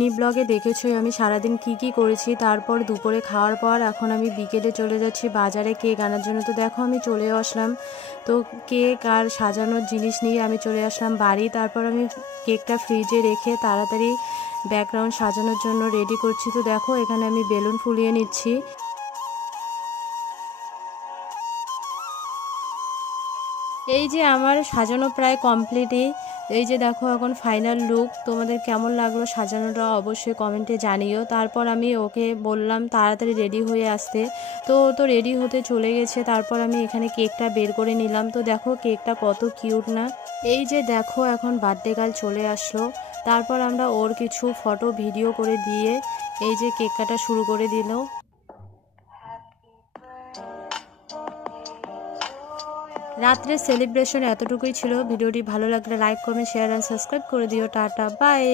Mini ব্লগে দেখেছোই আমি সারাদিন কি করেছি। তারপর দুপুরে খাওয়ার পর এখন আমি বিকেলে চলে যাচ্ছি বাজারে কেক আনার জন্য। তো দেখো আমি চলেও আসলাম, তো কেক আর সাজানোর জিনিস নিয়ে আমি চলে আসলাম বাড়ি। তারপর আমি কেকটা ফ্রিজে রেখে তাড়াতাড়ি ব্যাকগ্রাউন্ড সাজানোর জন্য রেডি করছি। তো দেখো এখানে আমি বেলুন ফুলিয়ে নিচ্ছি। এই যে আমার সাজানো প্রায় কমপ্লিটই। এই যে দেখো এখন ফাইনাল লুক। তোমাদের কেমন লাগলো সাজানোটা অবশ্যই কমেন্টে জানিও। তারপর আমি ওকে বললাম তাড়াতাড়ি রেডি হয়ে আসতে, তো ও তো রেডি হতে চলে গেছে। তারপর আমি এখানে কেকটা বের করে নিলাম। তো দেখো কেকটা কত কিউট না। এই যে দেখো এখন বার্থডে গার্ল চলে আসলো। তারপর আমরা ওর কিছু ফটো ভিডিও করে দিয়ে এই যে কেক কাটা শুরু করে দিল। রাত্রের সেলিব্রেশন এতটুকুই ছিল। ভিডিওটি ভালো লাগলে like comment share and subscribe করে দিও। Tata bye.